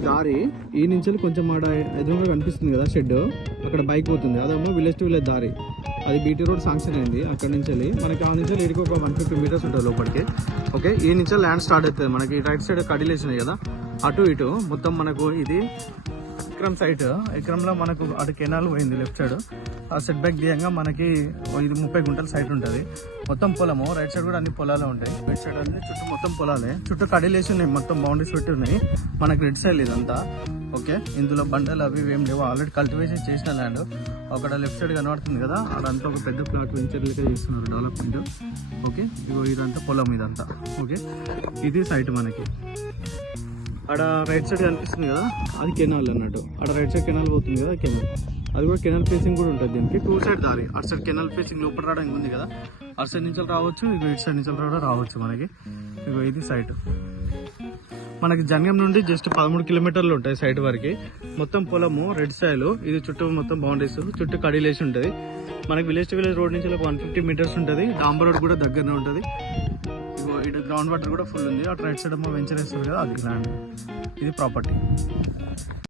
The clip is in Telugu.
దారి ఈ నుంచి కొంచెం ఆడ ఎదురుగా కనిపిస్తుంది కదా షెడ్, అక్కడ బైక్ పోతుంది, అదేమో విలేజ్ టు విలేజ్ దారి. అది బీటీ రోడ్ శాంక్షన్ అయింది. అక్కడ నుంచి మనకి ఆ నుంచి ఇడికి ఒక 150 మీటర్స్ ఉంటుంది లోపలికి. ఓకే, ఈ నుంచి ల్యాండ్ స్టార్ట్ అవుతుంది మనకి. రైట్ సైడ్ కడిలేసినాయి కదా, అటు ఇటు మొత్తం మనకు ఇది ఎకరం సైట్. ఎకరంలో మనకు అటు కెనాల్ పోయింది లెఫ్ట్ సైడ్. ఆ సెట్ బ్యాక్ దియంగా మనకి ఇది 30 గుంటల సైట్ ఉంటుంది. మొత్తం పొలము. రైట్ సైడ్ కూడా అన్ని పొలాలే ఉంటాయి. రైట్ సైడ్ అన్ని చుట్టూ మొత్తం పొలాలే. చుట్టూ కడిలేసి ఉన్నాయి, మొత్తం బౌండరీస్ పెట్టి ఉన్నాయి. మనకి రెడ్ సైడ్ ఇదంతా. ఓకే, ఇందులో బండలు అవి ఏం లేవు, ఆల్రెడీ కల్టివేషన్ చేసిన ల్యాండ్. అక్కడ లెఫ్ట్ సైడ్ కనబడుతుంది కదా, అదంతా ఒక పెద్ద ప్లాట్ వెంచర్ లెక్క చేస్తున్నారు, డెవలప్మెంట్. ఓకే, ఇదంతా పొలం ఇదంతా. ఓకే, ఇది సైట్ మనకి. అక్కడ రైట్ సైడ్ కనిపిస్తుంది కదా, అది కెనాల్ అన్నట్టు. అక్కడ రైట్ సైడ్ కెనాల్ పోతుంది కదా, కెనాల్. అది కూడా కెనాల్ ఫేసింగ్ కూడా ఉంటుంది దీనికి. 2 సైడ్ దారి. అటు సైడ్ కెనాల్ ఫేసింగ్ లోపల రావడానికి ఉంది కదా, అటు సైడ్ నుంచి రావచ్చు, ఇటు సైడ్ నుంచి కూడా రావచ్చు మనకి. ఇది సైట్ మనకి జంగం నుండి జస్ట్ 13 కిలోమీటర్లు ఉంటాయి సైట్ వరకు. మొత్తం పొలము, రెడ్ సాయిల్. ఇది చుట్టూ మొత్తం బౌండరీస్, చుట్టూ కడిలేసి ఉంటుంది. మనకి విలేజ్ టు విలేజ్ రోడ్ నుంచి 150 మీటర్స్ ఉంటుంది. డాంబర్ రోడ్ కూడా దగ్గరనే ఉంటుంది. ఇటు గ్రౌండ్ వాటర్ కూడా ఫుల్ ఉంది. అటు రైట్ సైడ్ వెంచర్ వేస్తారు కదా, అది ల్యాండ్. ఇది ప్రాపర్టీ.